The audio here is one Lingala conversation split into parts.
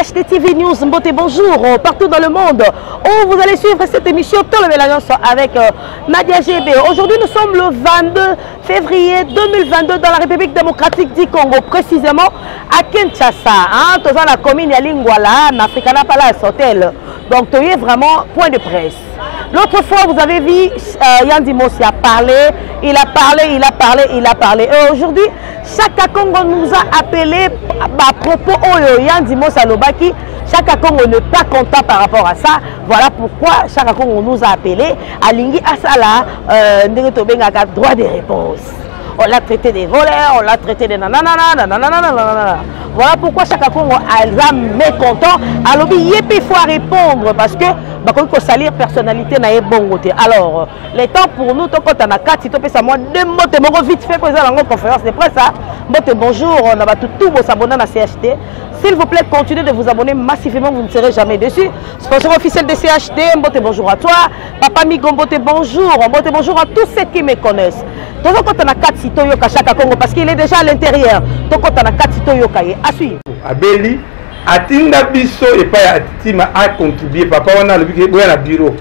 CHT TV News, Mbote, bonjour, partout dans le monde, où vous allez suivre cette émission Tout le Mélange avec Nadia GB. Aujourd'hui, nous sommes le 22 février 2022 dans la République démocratique du Congo, précisément à Kinshasa, dans la commune de Lingwala, en Africana Palace Hotel. Donc, tu es vraiment point de presse. L'autre fois, vous avez vu Yandi Mossi a parlé, il a parlé. Et aujourd'hui, chaque Congo nous a appelé à propos de Yandi Mossi Alobaki. Chaque Congo n'est pas content par rapport à ça. Voilà pourquoi chaque Congo nous a appelé à Lingi Asala, droit de réponse. On l'a traité des voleurs, on l'a traité des nanana. Voilà pourquoi chaque Congo est mécontent. Alors, il faut répondre parce que il faut salir personnalité na bon côté. Alors, le temps pour nous, quand on a 4, si tu peux moi deux mots vite fait pour la conférence de presse. Bonjour, on a tout vos abonnés à CHT. S'il vous plaît, continuez de vous abonner massivement, vous ne serez jamais déçus. Sponsor officiel de CHT, bonjour à toi. Papa Migo, bonjour à tous ceux qui me connaissent. Donc, quand on a 4 sites yoka chaque Congo, parce qu'il est déjà à l'intérieur. Donc, quand on a 4 sites yoka, à suivre. Abeli, Atinda biso et pas Atima a contribué. Papa, on a le bureau.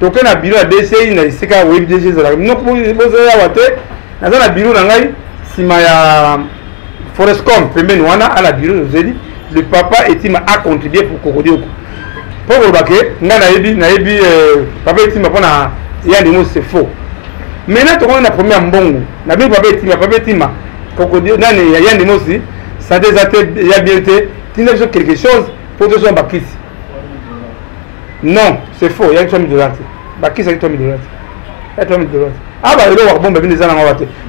Donc, on a le bureau à DCI, on a le web DG. Non, pour les on a le bureau, on a Forestcom, on a le bureau, le papa Etima a contribué pour Kokodio. Pour le baquet, on a papa Etima, il y a des mots, c'est faux. Maintenant, on a premier mbongo. Na bien papa Etima, Kokodio, il y a des mots aussi. Ça a déjà bien été. Tu n'as quelque chose pour te faire Bakis. Non, c'est faux. Il y a 3 000 $. Bakis a 3 000 $. Il y a 3 000 $. Ah, bah, il y a bon, ben, des années.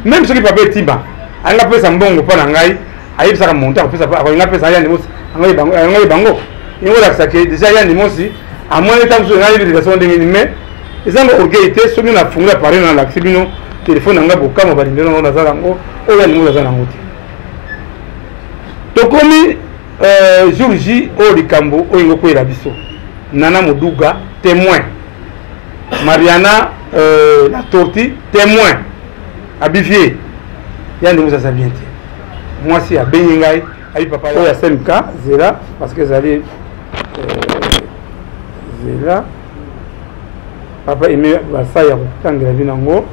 Même ceux qui papa Etima, on a fait un bon pour l'angaï. Aïe, ça a monté, on a fait ça, il y a des mots. On a eu bango. Il y a déjà, il y a des mots aussi. À moins de temps, on a eu des façons de mais ils ont organisé, ceux qui ont fondé par exemple, la tribune, téléphone, on a beaucoup de balines, on a zango, on a des mots dans zango. Tokomi, jour J, au Likambo, au Ingoko et Labiso. Nana Moudouga, témoin. Mariana, la tortue, témoin. Abivier. Il y a des mots à sa bientôt. Moi, si à Beningaï, il y a 5 cas, Zéla, parce que j'allais. Zéla. Papa aimé ça, il y a tant de la vie nango.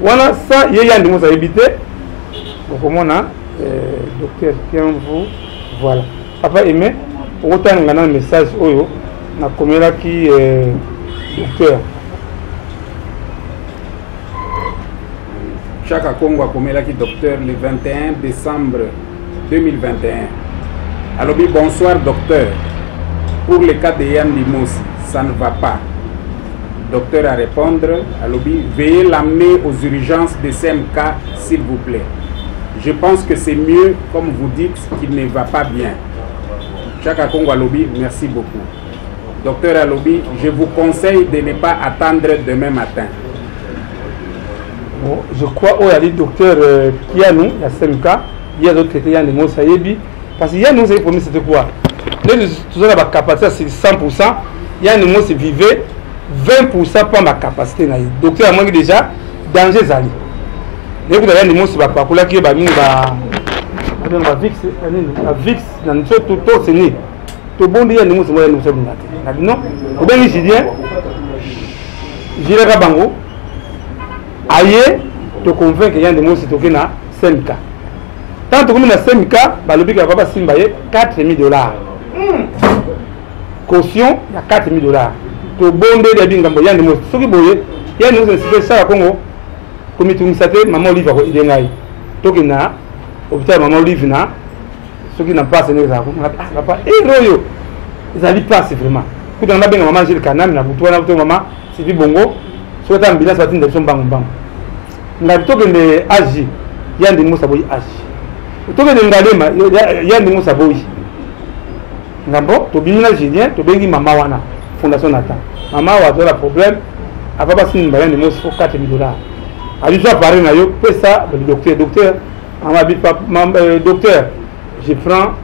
Voilà, ça, il y a des mots à éviter. Donc, comment on a, docteur, qui vous. Voilà. Papa aimé, autant on a un message, on a comme là qui docteur. Chaque Congo a commis qui docteur le 21 décembre 2021. Alors, bonsoir docteur. Pour le cas de Yann Limossi, ça ne va pas. Docteur à répondre. Alors, veuillez l'amener aux urgences de CMK, s'il vous plaît. Je pense que c'est mieux, comme vous dites, qu'il ne va pas bien. Chaque Congo Alobi, merci beaucoup. Docteur Alobi, je vous conseille de ne pas attendre demain matin. Bon, je crois qu'il y a des docteurs qui a nous, il y a 5 il y a d'autres qui ont des mots saïbi. Parce qu'il y a nous, c'est pour nous, c'était quoi? Nous avons la capacité, c'est 100%. Il y a des mots, c'est vivre 20% pour ma capacité. Docteur, moi, déjà, danger, Zali. Il y a des mots, c'est pas pour la qui est la VIX, dans le tout, c'est né. Tout bon, il y a des mots, c'est moi, nous sommes là. Non, ou bien, je dis, Jira Bango. Aïe, te convainc qu'il y a des mots qui sont à 5K. Tant que nous avons 5K, le but va pas signer 4 000 $. Caution, il y a 4 000 $. Tout bon de bingambo, il y a des mots. Ce qui est il y a des mots qui sont à Congo. Comme tu me sais, maman Olive il y a des na, hôpital maman Olive na, ceux qui n'ont pas ces choses, papa, héros, ils n'arrivent pas, c'est vraiment. Quand on a bien maman, j'ai le canal, on a maman, c'est du bongo. Soit un bilan, soit une option bang bang. Nous avons tout de agi, il y a des mots à boire agi. Tout de ngalema, il y a des mots à boire. Ngabo, tu bilan génial, tu bénis maman wana, fondation Nata. Maman a un problème, à pas passer une balade de mots pour 4 000 $. À lui faire parler, nayo, fais ça, le docteur, docteur, je prends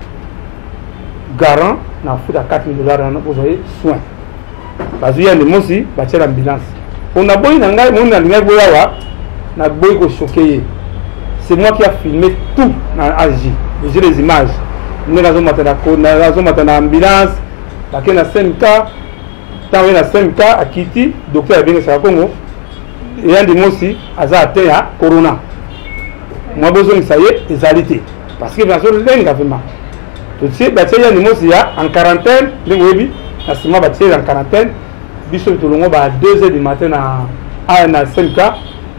garant, na fout à 4 000 $, vous avez soin. Parce qu'il y a des mots aussi, bâtir l'ambulance. On a beau y aller, on a beau choqué. C'est moi qui a filmé tout dans Asie. J'ai les images. ndenge azomata na ambulance bake na CMK ntango ye na CMK akiti docteur abengisaka Congo eyandi mosi aza atteint ya corona mwa bozongisa ye ezali te parce que bazolenga vraiment batie yandi mosi ya en quarantaine ndenge oyebi na nsima batie en quarantaine biso tolongo ba 2h du matin na CMK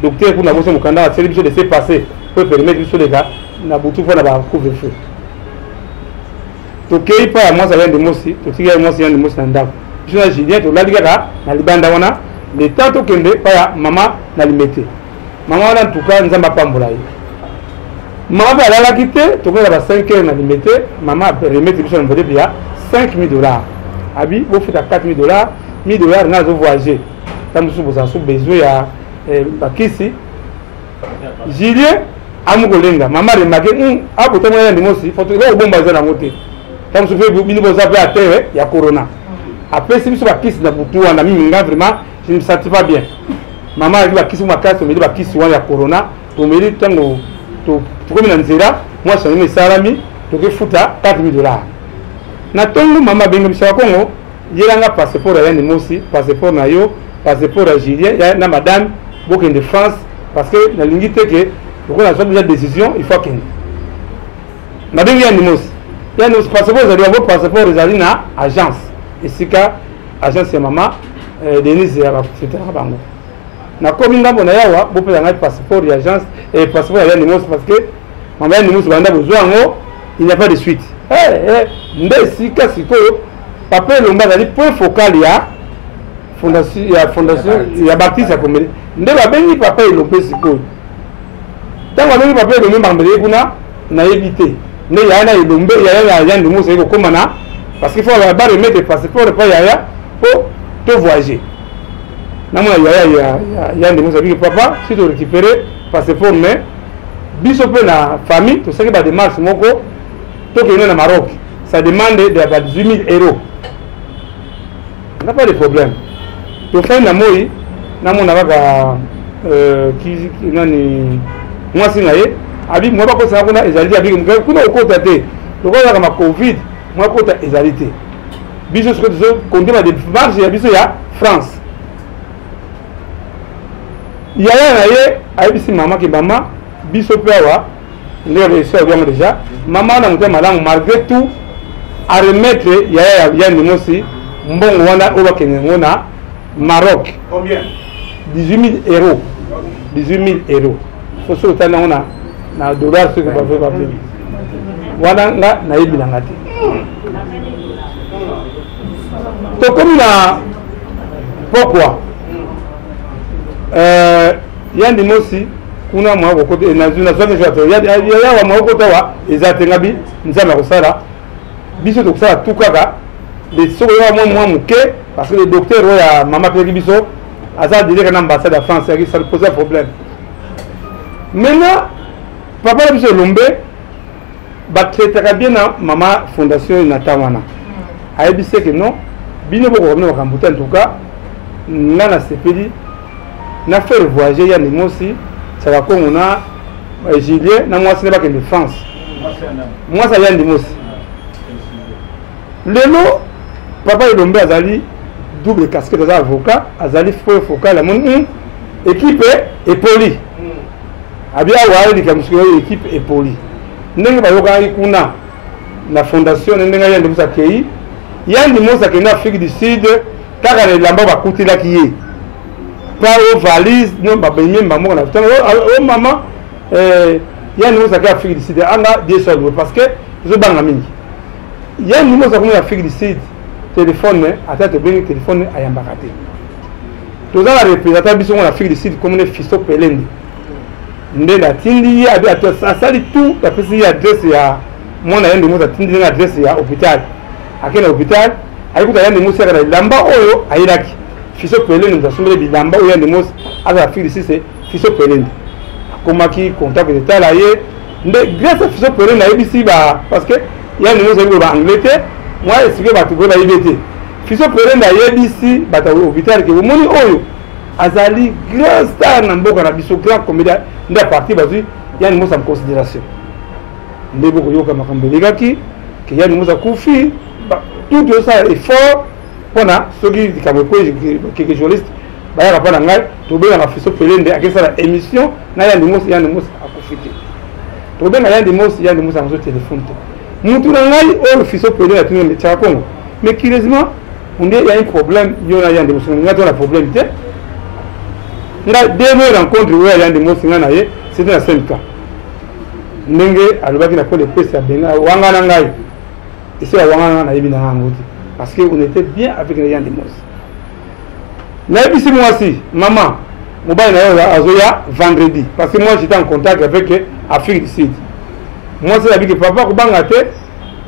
docteur kuna boso mokanda atieli biso laisser passer pour permettre biso leka na butu mpona ba couvre-feu tokei pa ya mwasi yandi mosi totiki ya mwasi yandi mosi na ndako biso na Julien tolali kaka na libanda wana le temps tokende pa ya mama na limete mama wana ntuka nzambe apambola ye mama mpe alalaki te tokenda ba 5 heures na limete mama remettre biso na mvede ya $5,000 abi bofuta $4,000 $1,000 nga azovoyager ntango mosusu bozala so besoin ya bakisi Julien amukolenga mama remake abotamona yandi mosi foto obomba eza nango te ntango mosusu mpe bino boza mpe atere ya corona apesi biso bakisi na butu wana miminga vraiment je ne me sentis pas bien maman ali bakisi makasi tomeli bakisi wana ya corona tomeli ntango tokomi na nzela mwasi yango esalami tokefuta $4,000 na ntongo mama abengi biso ya Congo yelanga passeport ya yandi mosi passeport na yo passeport ya Julien na madame bokende France parce que nalingi te ke lokola nazwa déjà décision il faut akende nabengi yandi mosi passeport ezali yango passeport ezali na agence esika agence ya mama Denise ya basetelaka bango nakomi ngambo na yawa bopesa ngai passeport ya agence passeport ya yandi mosi parce que mama yandi mosi banda bozwa yango il n'y a pas de suite nde esika sikoyo papa elomba azali point focal ya fondation ya baptiste ya Komele nde babengi papa elombe sikoyo ntango abengi papa elombe mbambele ye kuna nayebi te nde yaya na elombe yaya ya yandi mosi ekokóma na parce qu'il faut remettre passeport pa yaya po to voyager namona yaya yandi mosi abiki papa si to récupérer passeport mais biso pe na famille to saki ba démarche moko to kende na Maroc ça demande de 18,000 €. On n'a pas de problème. To fait na moi namona baka ki nani mwasi na ye abi mwa bako sa kuna ezali abi kuna okota te lokola kama covid mwa kota ezali te biso ce que nous compter ba démarche ya biso ya France yaya na ye ayebisi mama ki mama biso pe awa ndenge réussi bien déjà mama na mutema malamu malgré tout à remettre yaya yandi mosi mbongo wana oba kene ngona Maroc. Combien? 18,000 €. 18,000 €. Faut se retrouver na dollar ce que va faire. Wana nga na yebi na ngati. To comme na pourquoi yandi mosi kuna mwa kote na zuna zote joto ya wa mwa kote wa ezatengabi nzama kosala biso to kusala tukaka de soko ya mwa muke parce que le docteur ya mama pe biso asa direct na ambassade de France qui ça pose un problème maintenant papa biso lombe ba traiter bien na mama fondation na tawana ayebise que non bino boko komna bakambuta en tout cas ngana sepeli na faire voyager ya nimosi ça va comme on a Julien na mwasi ba que de France moi ça vient de mosi lelo papa elombe azali double casquette azali avocat azali faux focal mon équipe est poli abia wa ali comme ce équipe est poli ndenge ba yoka kuna na fondation ndenge yandi musa kei yandi musa kena Afrique du Sud kaka le lamba ba kutila kiye pas aux valises non ba benye mbamo na o mama yandi musa ka Afrique du Sud anga des sols parce que je banga mingi yandi musa kuma Afrique du Sud téléphone atate bengi téléphone ayambakate toza la représentant biso na Afrique du Sud comme ne fisto pelende nde la tindi abi asali tout la pesi adresse ya mona yandi musa tindi na adresse ya hôpital akena hôpital ayikuta yandi musa kana lamba oyo ayiraki fiso pelende mtasumele bilamba oyo yandi musa ala Afrique du Sud c'est fiso pelende komaki contact de tala ye nde grâce à fiso pelende ayebisi ba parce que yandi musa yebo ba Angleterre moi expliquer bato ko ba yebete fiso pelende ayebisi bata hôpital ke moni oyo azali grand star na mboka na biso grand comédien nda parti bazui yani mo sa considération ndebo ko yoka makambo legaki que ya nous a confié tout ça effort pona soki dikamwe que journaliste ba ya pas ngai to be na fiso pelende akesa la émission na ya ndimos akufiki to be na ya ndimos amuzo téléphone to mutu na ngai o fiso pelende atu me cha Congo mais curieusement on dit il y a un problème yo na ya ndimos ngai to na problème te nga deux rencontres où ya ndimos ngana ye c'était la seule cas ndenge alobaki na ko le pesa benga wanga na ngai ici à wanga na yebi na ngoti parce que on était bien avec les gens de Mos. Mais ici moi aussi, maman, mon bail n'a azoya vendredi parce que moi j'étais en contact avec Afrique du Sud. Moi c'est la vie que papa ko bangate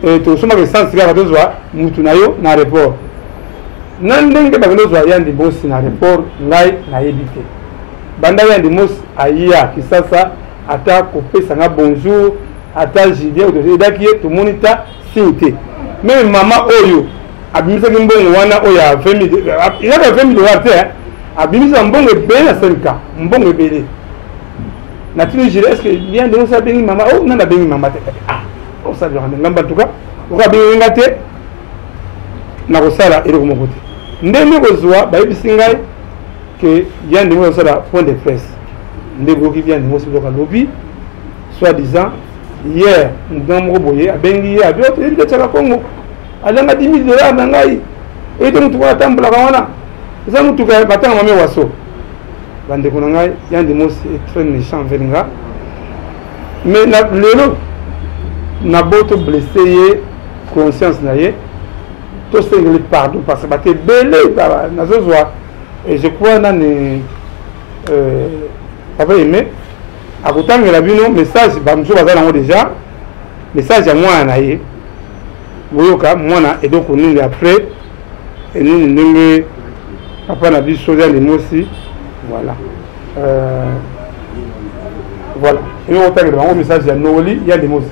et to soma que sans cigare to zwa mutunayo na aéroport. Nandenge ba ko zwa yandi Mos na aéroport ngai na yebite. Banda yandi Mos aya kisasa ata ko pesa nga bonjour ata jidé ou de daki to monita cité. Même maman oyo abimisa kimbongo wana oya 20 il y a 20 dollars hein abimisa mbongo bela senka mbongo bele na tuni jire est-ce que bien de ça bengi mama oh nana bengi mama te ah on ça doit ngamba tuka uka bengi ngate na ko sala ero ko mokote ndeme ko zwa ba ibisingai que bien de mo sala point de presse ndego ki bien de mo sala lobby soit disant hier ngam boye abengi ya bio te de Congo alanga 10 000 dollars na ngai et donc tu vas tambula kawana ça nous tuka batanga mame waso bande ko ngai yandi Mos est très méchant venga mais na lelo na boto blessé conscience na ye to se le pardon parce que baté belé na zozwa et je crois na ne papa aimé akutangela bino message ba mso bazala ngo déjà message ya moi na ye boyoka mwana et donc on est après et nous ndenge papa na biso ya de Mosi voilà voilà et on t'a un message ya Noeli ya de Mosi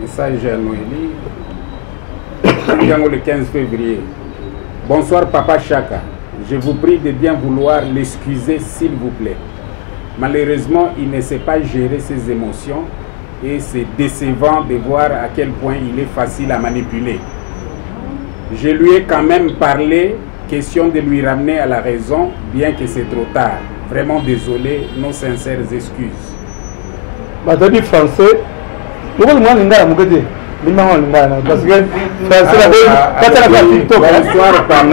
message ya Noeli le 15 février. Bonsoir Papa Chaka, je vous prie de bien vouloir l'excuser s'il vous plaît. Malheureusement, il ne sait pas gérer ses émotions et c'est décevant de voir à quel point il est facile à manipuler. Je lui ai quand même parlé, question de lui ramener à la raison, bien que c'est trop tard. Vraiment désolé, nos sincères excuses. Madame français, parce que bonsoir papa.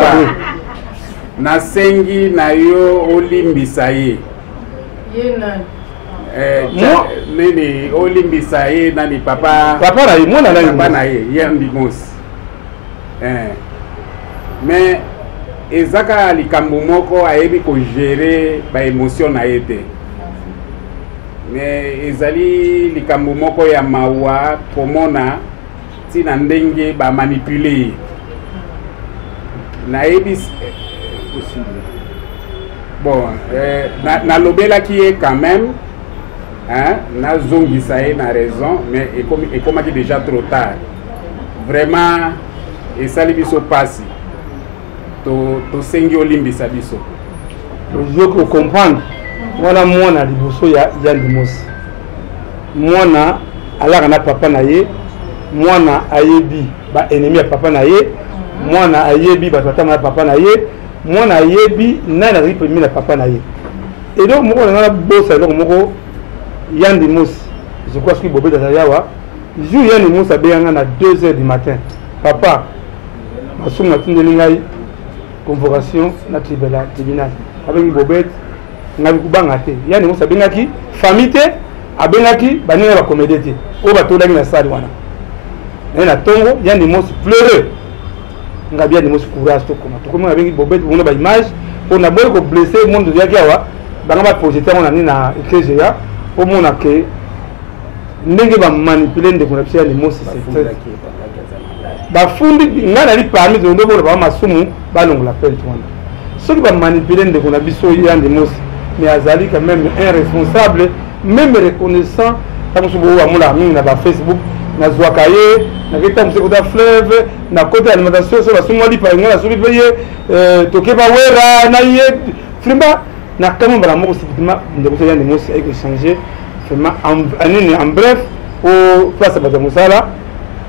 Nasengi na yo olimbisa ye. Nini olimbisa ye nani papa na ye mwana na ye papa na ye yandi Mos mais ezaka likambo moko ayebi ko gérer ba émotion na ye te mais ezali likambo moko ya mawa komona tina ndenge ba manipuler na yebi bon na lobela qui est quand même hein na zongisa ye na raison mais et comme dit déjà trop tard vraiment et sali biso pasi to sengi olimbisa biso je peux comprendre voilà mwana liboso ya Mos mwana alaka na papa na ye mwana ayebi ba ennemi ya papa na ye mwana ayebi ba tata na papa na ye mwana ayebi nani azali premier na papa na ye et donc moko na bosa donc moko Yandi Mos je crois que Bobé Dazayawa jour Yandi Mos abeyanga na 2h du matin papa masuma tindeli ngai convocation na tribunal avec Bobé ngabi kubanga te Yandi Mos abengaki famille te abengaki baninga ba comédie te o ba tolaki na salle wana na tongo Yandi Mos pleurer ngabi Yandi Mos courage to koma abengi Bobé on ba image on a beaucoup blessé monde yaki awa banga ba projeter on ani na EKGA au monde que ndenge ba manipuler ndeko na Yandi Mos c'est ba fundi ngana li parmi de ndo ba masumu ba longola pente wana ceux qui ba manipuler ndeko na biso Yandi Mos mais azali quand même un responsable même reconnaissant comme ce boa mula mingi na ba Facebook na zwakaye na kita mseko da fleuve na côté alimentation so ba sumo li pa ngana so li paye tokeba wera na ye flimba na kama bala moko sibitima ndeko Yandi Mos ay ko changer vraiment en bref au place ba musala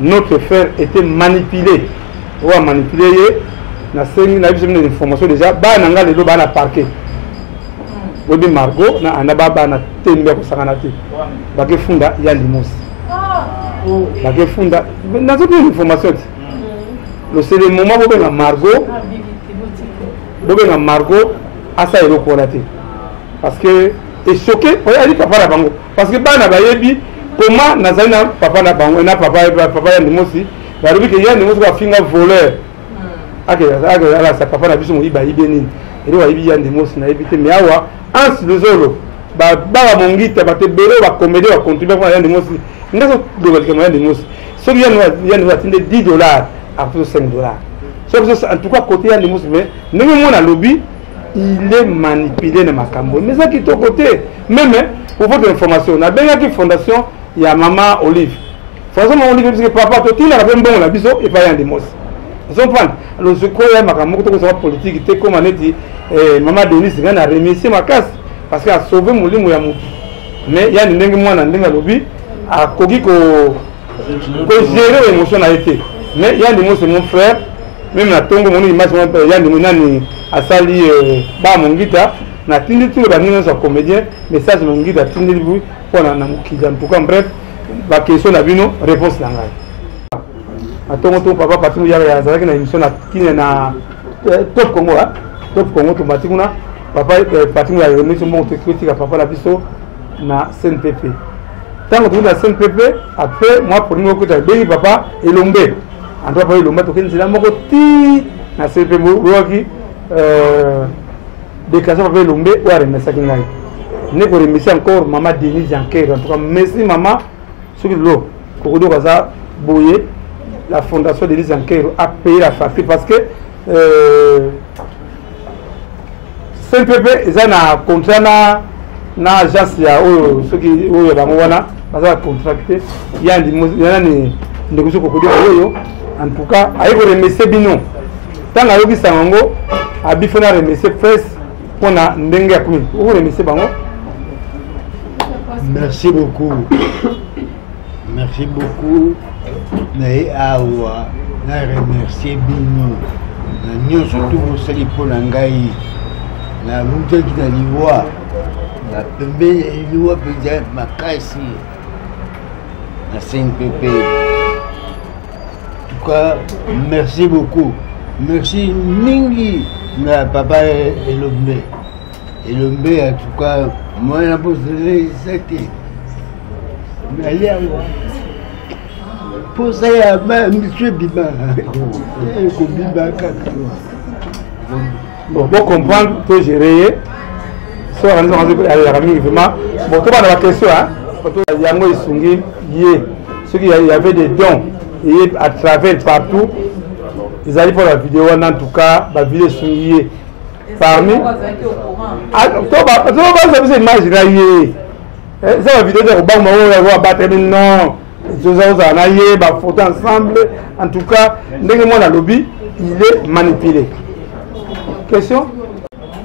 notre frère était manipulé. On a manipulé, on a eu des informations déjà, on a eu le parquet. Bobi Margot, na anababa na tembe ko sakanati. Bake funda ya limosi. Bake funda na toute information. C'est le moment où on a Margot. On a Margot à ça elo kolati. Parce que est choqué, on dit papa la bango. Parce que bana bayebi comment nazana papa la bango na papa ya limosi. Ba rubi ke ya limosi ba finga voleur. Ake ala sa papa na biso mo iba ibeni. Et là il y a des mots na éviter mais awa ans le zolo ba mongita ba te bere ba comédie ba continuer pour aller des mots ngaso dogal que des mots so il y a atteindre $10 à plus $5 so en tout cas côté il y a des mots mais même mon lobby il est manipulé dans makambo mais ça qui est côté même pour votre information on a bien qui fondation il y a maman Olive fondation Olive parce que papa tout il a bien bon la biso et pas y a des mots. Alors je crois que c'est politique, c'est comme on a dit, Maman Denis a remercié ma casse parce qu'elle a sauvé mon lit. Mais il y a une dingue moi dans le lobby à Kogi ko gérer l'émotion a été. Mais il y a des mots c'est mon frère, même la tongo mon image il y a des mots à sali ba mon guitare, na tindi tout le monde sont comédien, message mon guitare tindi lui pour na mukija. En tout cas bref, la question na bino réponse là. Attends, papa, parce que il y a une émission qui est na Top Congo, Top Congo, tu m'as dit que papa, parce que il y a une émission qui critique à papa la biso na CNPP. Tant que tu es na CNPP, après moi pour nous que tu as bien papa et l'ombe. En toi papa l'ombe, tu es là mon côté na CNPP qui déclaration papa l'ombe ou à remercier qui n'aille. Ne pour remercier encore maman Denis Janker. En tout cas merci maman sur l'eau. Pour que ça bouiller. La fondation de l'Isanker a payé la facture parce que CNPP ils ont un contrat na agence ya ceux qui ont bangoana parce que contracté il y a une négociation kokodi oyo en tout cas ayi ko remercier bino tant que yobi sango abifona remercier first pona ndenge ya kumi ko remercier bango. Merci beaucoup. Merci beaucoup. Mais awa na remercier bino na nyo surtout vous sali pour ngai na muté qui na liwa na pembe liwa peut-être makasi na CNPP. En tout cas merci beaucoup. Merci mingi na papa Elombe en tout cas moi na posé c'était mais allez pour ça, monsieur Biba. Bon, pour comprendre, que gérer, soit on a vraiment. Bon, tout la question, il y a ceux qui avaient des dons, et à travers partout, ils allaient pour la vidéo, en tout cas, la vidéo souillée. Parmi. Vous imaginez, c'est la vidéo de Obama, on va battre non. Nous avons photo ensemble. En tout cas, le lobby, il est manipulé. Question?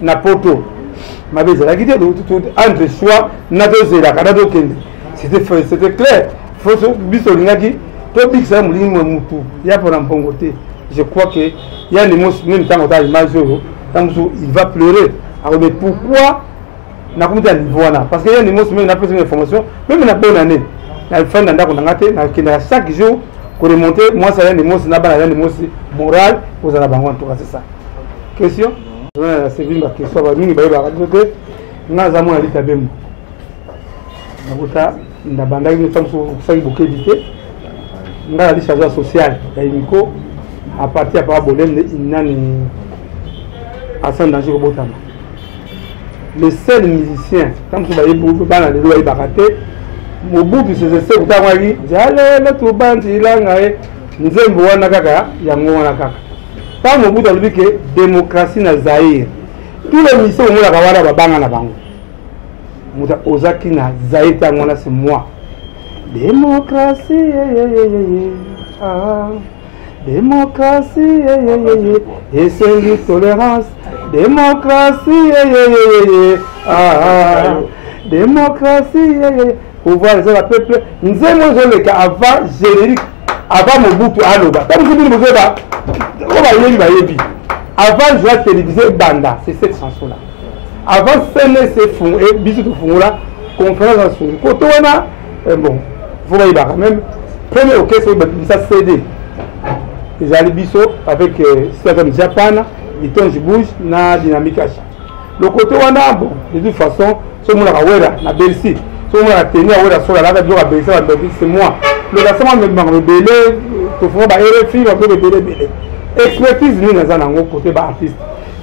Napoto. Ma belle, la guide entre soi, c'était clair. Je crois qu'il y a des mots, même tant il va pleurer. Alors, mais pourquoi? Parce qu'il y a des mots, même une information, même une bonne année. Chaque jour, pour remonter, moi, ça y a des mots, moral, vous avez en tout cas, c'est ça. Question? C'est une question. Nous avons un état de social à partir de le seul musicien, comme vous voyez, Mobutu c'est vous avez dit allez tout bandi langae nzembo wana kaka yango wana kaka ta Mobutu alobi que démocratie na Zaïre tous les missions on la kawala babanga na bango muta ozaki na Zaïre tango na c'est moi démocratie démocratie et c'est la tolérance démocratie démocratie pouvoir les peuple nous avons le cas avant générique avant Mobutu aloba tant que nous bozoba on va yebi avant je télévisé banda c'est cette chanson là avant CNC fond et bisu de fond là conférence sur côté on bon vous voyez là même premier orchestre ça CD les alibiso avec certains Japan ils tongent bouge na dynamique le côté on a bon de toute façon ce monde la wera na Bercy ce monde la tenir wera sur la radio à Bercy c'est moi le lancement me belé to fond ba RFI va be belé expertise ni na zanango côté ba artiste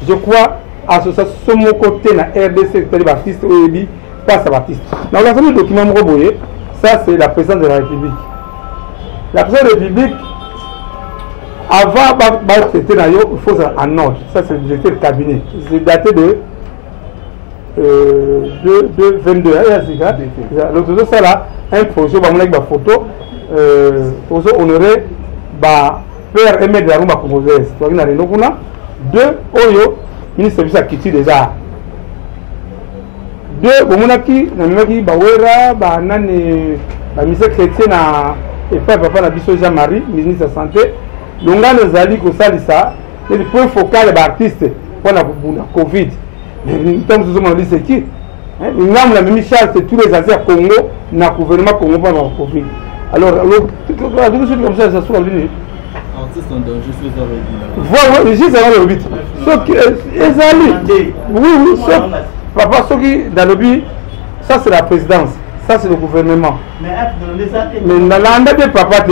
je crois association mon côté na RDC côté ba artiste oyebi pas ça artiste dans l'ensemble document mo boye ça c'est la présidence de la République. La présidence de la République avant c'était il faut ça en ordre. Ça c'est le directeur de cabinet. C'est daté de 22. L'autre ça là un projet va monter ma photo pour honorer ba père Ahmed Darumba Congolais. Tu vois na kuna deux oyo ministre service acquis déjà. Deux bomonaki na meki bawera ba nani ba ministre chrétien na et papa na biso Jean-Marie ministre de la santé longana zali ko salisa c'est le point focal ba artiste pour la Covid mais tant que nous c'est qui ngam la même charge c'est tous les anciens Congo na gouvernement Congo pour la Covid alors tout ce comme ça sur la ligne artiste en danger je suis avec voilà juste avant le 8 ce qui ezali oui papa soki dans le but ça c'est la présidence ça c'est le gouvernement mais dans l'anda de papa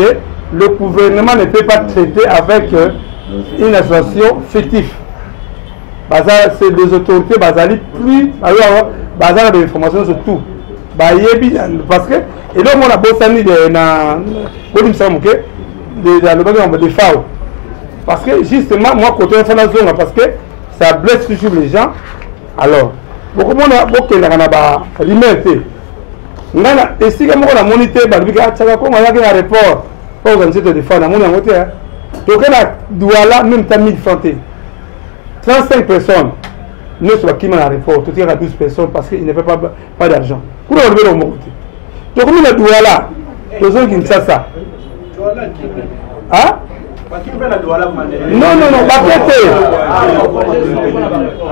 le gouvernement ne peut pas traiter avec une association fictive c'est des autorités basali plus alors basal de information sur tout parce que et donc on a bossani de na bolim samuke de le bagage de FAO parce que justement moi côté la zone parce que ça blesse toujours les gens alors beaucoup de gens qui ont limité. Ngana esika moko na moniteur balibika tsaka ko ngaya ke report pour organiser de défendre mon ngote hein to kana douala même ta 1000 francs 35 personnes ne soit qui m'a report tout à 12 personnes parce qu'il ne fait pas d'argent pour enlever le monte to comme la douala to zo Kinshasa hein non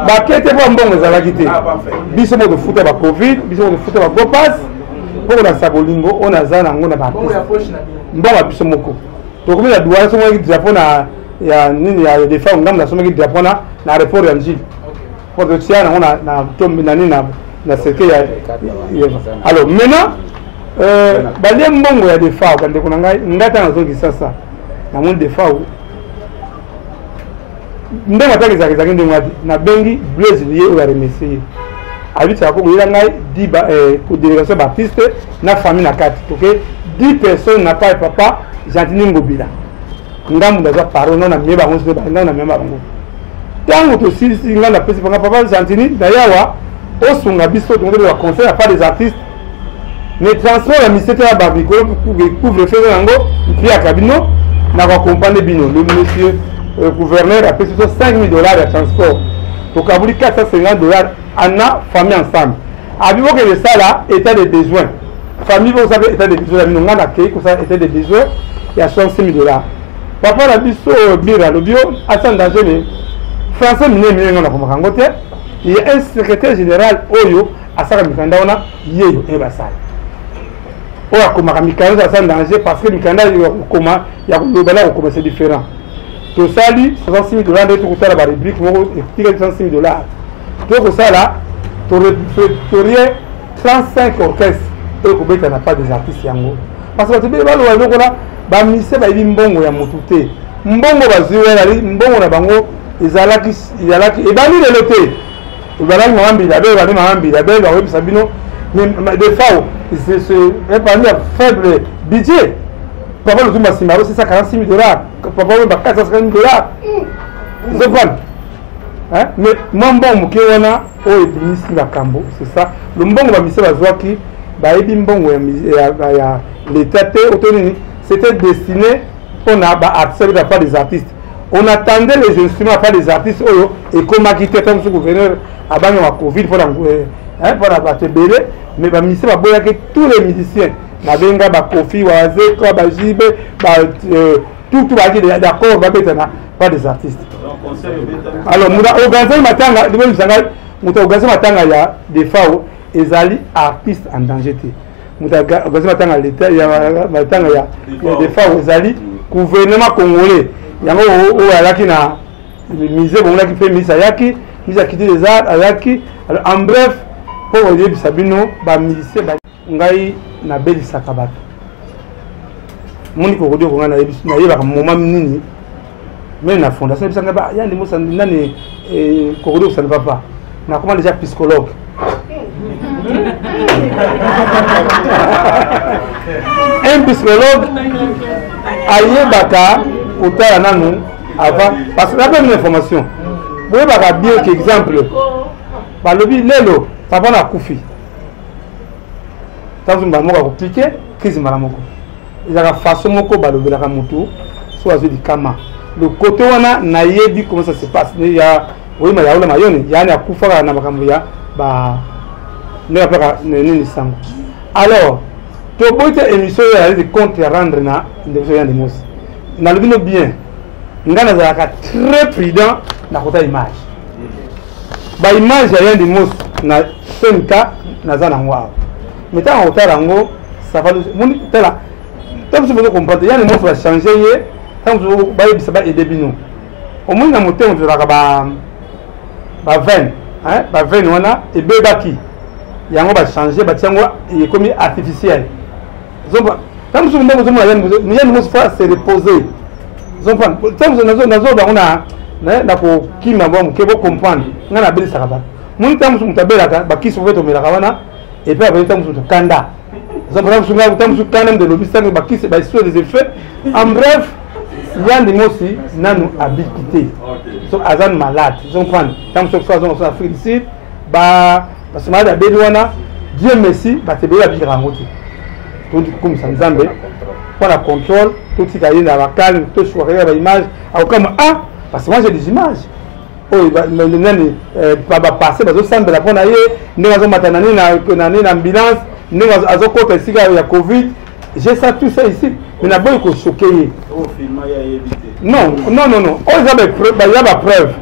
bakete pour mbongo za la quitté biso mo de foot ba Covid biso mo de foot ba go pass pour la sabolingo on a zana ngona ba mbongo biso moko to comme la douala so mo ki Japon ya nini ya des femmes ngam na so mo ki Japon na report ya nji pour de tiana on a na tombi na nini na seke ya alors maintenant bale mbongo ya des femmes quand on ngai ngata na zo ki sasa na monde des fois ndema takizaki zaki ndemwati na bengi Blaise lié ou la remercier habite à ko ila ngai diba ko délégation baptiste na famille na kati OK 10 personnes na pas papa Gentini Ngobila ngamu daza parole na mieba onse ba ngana mieba bango tango to si ngana pesi papa Gentini dayawa osunga biso to ngelo conseil à pas des artistes mais transport la misete ya babiko pour couvre-feu nango puis à cabino n'a pas accompagné Bino. Le monsieur gouverneur a payé $5,000 de transport. Donc, à vous $450 en a famille ensemble. Avez-vous que ça là, état de besoin. Famille, vous savez, état de besoin. Nous avons accueilli que ça état de besoin. Il y a $65,000. Papa, la biso, bira, le bio, à son danger, mais français, il y a un secrétaire général, Oyo, à Sarah Mikanda, on a Yeyo, et Bassal. Oh, comme Mikanda, ça danger parce que Mikanda, comment il y a le balai, c'est différent. Tout ça, lui, $66,000 de tout ça, la rubrique, il y a $65,000. Donc, ça là, tu aurais 35 orchestres et tu n'as pas des artistes. Parce que tu peux voir, ba mise ba mbongo ya mutute mbongo baziwe mbongo na bango izalaki e bani le loté bazalaki mambila be bani mambila be ba webisa bino des fois c'est parmi un faible budget papa le tumba simaro c'est $46,000 papa we ba $450,000 c'est bon hein mais mbongo mkiona o ebimisi la kambo c'est ça le mbongo ba mise bazwaki ba ebi mbongo ya l'état te autonome. C'était destiné on a accepté pas des artistes. On attendait les instruments pas des artistes et comme a quitté comme ce gouverneur avant la Covid pour la mais bah ministère va boire que tous les musiciens na benga ba Kofi wa Zeko ba Jibe ba tout va dire d'accord ba betana pas des artistes. Alors muda organiser matanga de sanga muta organiser matanga ya des FAO ezali artistes en danger te. Muta organiser matanga l'état ya matanga ya des FAO ezali gouvernement congolais. Yango o alaki na misé bon là qui fait misa yaki mise à quitter les arts ayaki. Alors en bref pour dire Sabino ba musicien ba ngai na beli sakabato moni ko kodio ko ngana na yeba ka moment nini mais na fondation bisanga ba yandi mosa nani ko kodio ça ne va pas na comment déjà psychologue un psychologue ayebaka utala nanu avant parce que la bonne information vous baka bien qu'exemple balobi lelo papa na kufi tant que moko ko piquer crise mala moko ezaka façon moko balobela ka mutu so azo di kama le côté wana na yebi comment ça se passe ne ya oui ma yaola mayoni yani akufa na makambo ya ba ne apaka nini sango alors to boite émission ya de compte rendre na ndeko ya ndemos na lobino bien ngana za ka très prudent na kota image ba image ya ndemos na senka na zana ngwa mais tant au tarango ça va mon tela tant que vous comprenez il y a des mots va changer tant que vous bailler ça va aider bino au moins na moteur on va ba 20 hein ba 20 wana et bebaki yango ba changer ba tiango et comme artificiel zomba tant que vous nous faut se reposer zomba tant que nazo ba ona na ko kima bon ke bo comprendre ngana beli ça va mon tant que vous tabela ba kiso veto melaka wana et puis après temps sur Kanda. Nous avons quand même de l'obstacle qui se base sur les effets. En bref, il y a des mots aussi, nous habitués. Ils sont azan malades. Ils ont pris tant que soit en Afrique ici, parce que malade à Bédouana, Dieu merci, bah t'es bien habillé en route. Tout du coup comme ça nous amène. Pour la contrôle, tout ce qui est dans la calme, tout ce qui est dans l'image, comme parce que moi j'ai des images. Oh, le nani pas passer parce que ça me la prendre ailleurs nous avons maintenant une ambulance nous avons côté ici il y a Covid j'ai ça tout ça ici mais n'a pas eu choqué non oh ils avaient preuve il y a pas preuve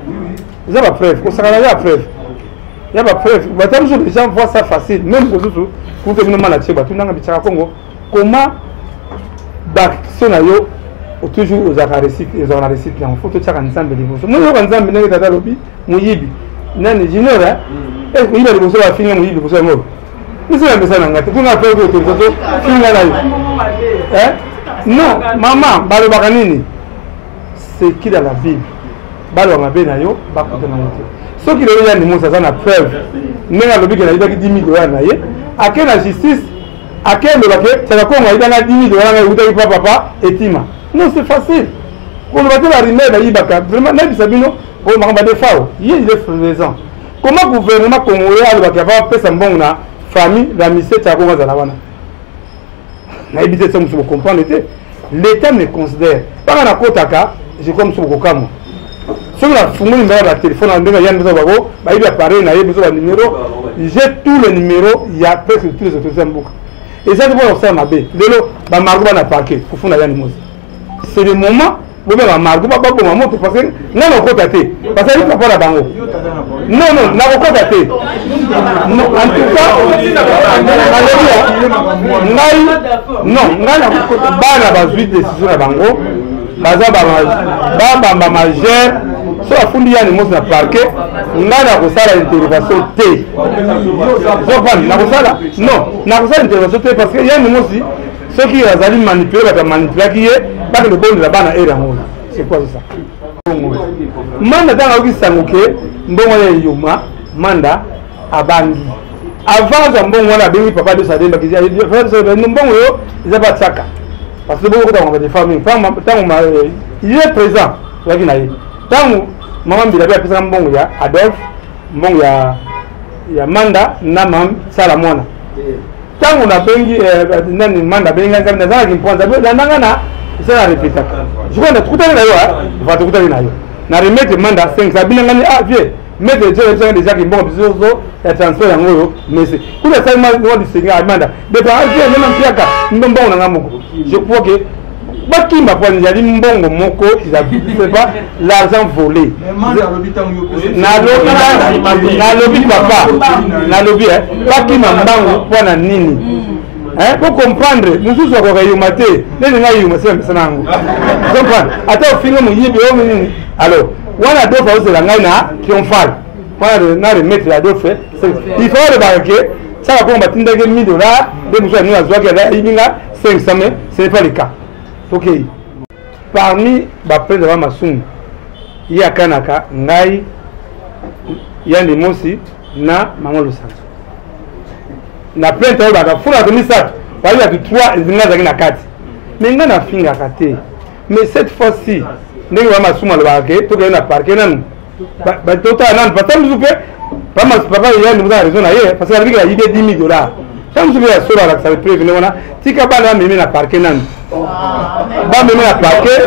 ils avaient preuve on s'en a preuve il y a pas preuve mais tant que les gens voient ça facile même pour que nous malade tout dans le Congo comment Sonayo toujours aux récits ils ont récit là il faut tout ça ensemble les moi yo ensemble n'est que lobi muyibi nani jinora et il a le besoin de finir muyibi besoin mo ni c'est un ça ngata kuna fait que tout finir là hein non maman balo bakanini c'est qui dans la Bible balo mabe na yo ba ko na moto ce qui le ya ni mo ça na preuve nenga lobi que na ibaki 10 000 $ na ye akena justice akendo bake ça ko ngwa ida na 10 000 $ na uta papa etima. Non, c'est facile. On va dire la remède à vraiment, même Sabino, on va des FAO. Il est présent. Comment le gouvernement congolais va avoir fait sa bonne famille, la mission de Tchakonga Zalawana? Vous comprenez, l'État me considère. Par la Kotaka, j'ai comme ce Kokamo. Sur la fourmi numéro de téléphone, il y a appareil, il y a besoin de numéro. J'ai tous les numéros, il y a presque tous les autres boucles. Et ça, c'est pour ça, ma belle. Lélo, ma marque va paquet pour faire la limose. C'est le moment où ma marque va pas pour maman pour passer. Non, non, côté. Parce que il faut pas la bango. Non, non, n'a pas côté. Non, en tout cas, non, n'a pas suite décision à bango. Baza ba majeur. Soit la fundi yani mos na parquet, ngana ko sala intervention T. Na ko sala non, na ko sala intervention T parce que yani mosi ceux qui azali manipuler ba manipuler qui est ba le bon la bana era ngona. C'est quoi ça? Manda tanga ko sanguke mbongo ya yuma manda abangi. Avant za mbongo wana bengi papa de sademba ki ya frère so mbongo yo za tsaka. Parce que beaucoup de des familles, il est présent là qui naïe. Tant maman bila bia pesa mbongo ya Adolphe mbongo ya Manda na mam sala mwana tangu na bengi nani Manda bengi ngana za kimponza ndanga na sala répéta je connais tout à l'heure va tout à l'heure na remettre Manda 5 sabina ngani ah vieux mettre déjà qui bon bisozo ya transfert yango mais c'est pour ça moi du Seigneur amanda de pas dire même piaka mbongo na ngamoko je crois que bakimba kwa njali mbongo moko c'est pas l'argent volé na lobi papa na lobi bakimba mbango kwa na nini pour comprendre nous sommes quoi yuma te les nga yuma c'est nango comprendre ata ofinga muyibi o nini alors wana do fa osela ngai na triomphal wana na remettre la do fait il faut le barquer ça va comme batinda ke $1000 de muso ni azwa ke ibinga 500 mais ce n'est pas le cas. OK, parmi ba prendre ba masumu ya kanaka ngai yandi mosi na mangolo sanzo na plente ba ka funa de misat wali ya 3 zinga za kina kati menga na finga kate mais cette fois-ci ndenge ba masumu ba ke to ke na parquet nanu ba tota nan patam zupe papa yandi muza raison na ye parce que alibika yide $10,000 ça me souvient sur la ça prévenir on a tika ba na mimi na parquet nanu ba mimi na parquet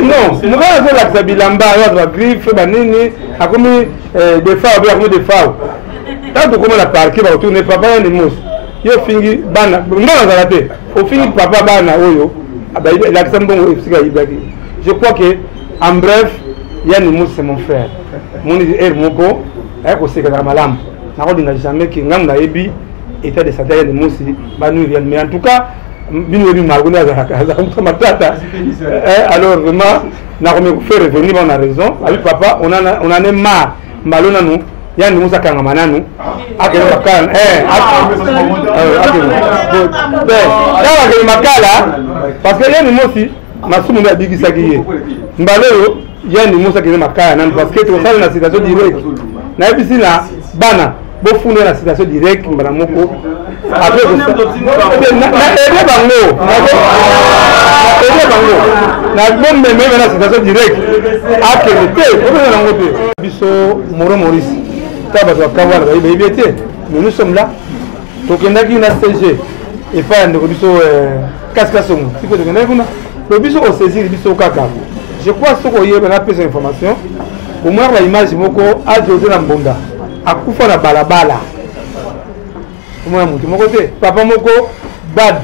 non muga zo la kabilamba wa griffe banini akomi des fois tanto comme la parquet ba tourner papa ni mos yo fingi bana ngana zalate au fingi papa bana oyo la Xambongo ifika ibaki. Je crois que en bref Yann Mous c'est mon frère mon er moko ko seka na malamu na ko dinga jamais ki ngam na ebi état de santé Yann Mous ba nous rien mais en tout cas bino bi magona za matata alors vraiment na ko me faire revenir on a raison avec papa on en a marre malona nous Yann Mous akanga mananu akele makala akele makala parce que Yann Mous masumu ndio abigisaki ye mbaloyo Yann Mous akele makala nan parce que to sala na situation directe na ebisi na bana bo funda na situation directe mbana moko après na na bombe même na situation directe akele te ko na ngote biso moro Maurice taba to kawala ba ibete nous sommes là to kendaki na CG et pas ndeko biso kaskasongo siko to kendaki kuna to biso au saisir biso kaka je crois ce qu'on y a plus d'informations au moins la image moko a jodé na mbonda akufa na balabala moi mutu moko te papa moko bad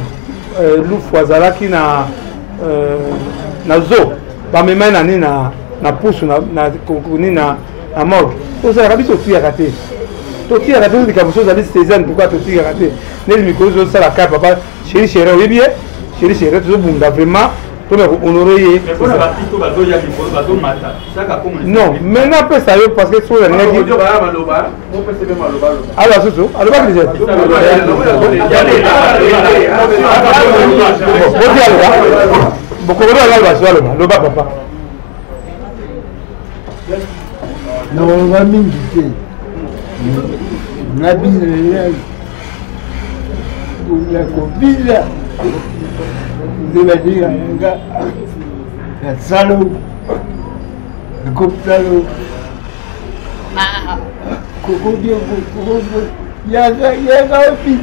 lufu azalaki na zo ba mema na nina na pusu na nina na morgue to ça rabiso tuya kate to tuya kate ndi kabuso za 16 ans pourquoi to tuya kate neli miko zo sala ka papa chéri oui bien chéri to bunda vraiment pour honorer non maintenant après ça parce que sur la negi alors soso alors pas dire beaucoup de gens le papa non va mingi na bile la copine de la dire la salaud le coptalo coco dio coco ya pin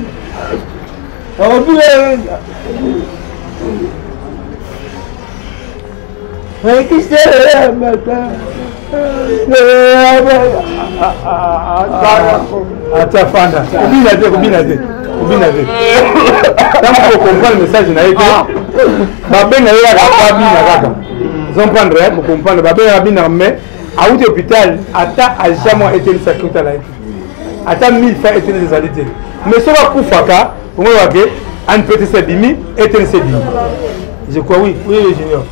oh bien ouais qui c'est matin atafanda kubina te tant pour comprendre le message na été babenga ya ka bina kaka comprendre pour comprendre babenga bina mais à l'hôpital ata ajamo été le sécurité là ata 1000 fois été les alité mais ça va kufaka on va que un petit sebimi était le sebimi je crois oui junior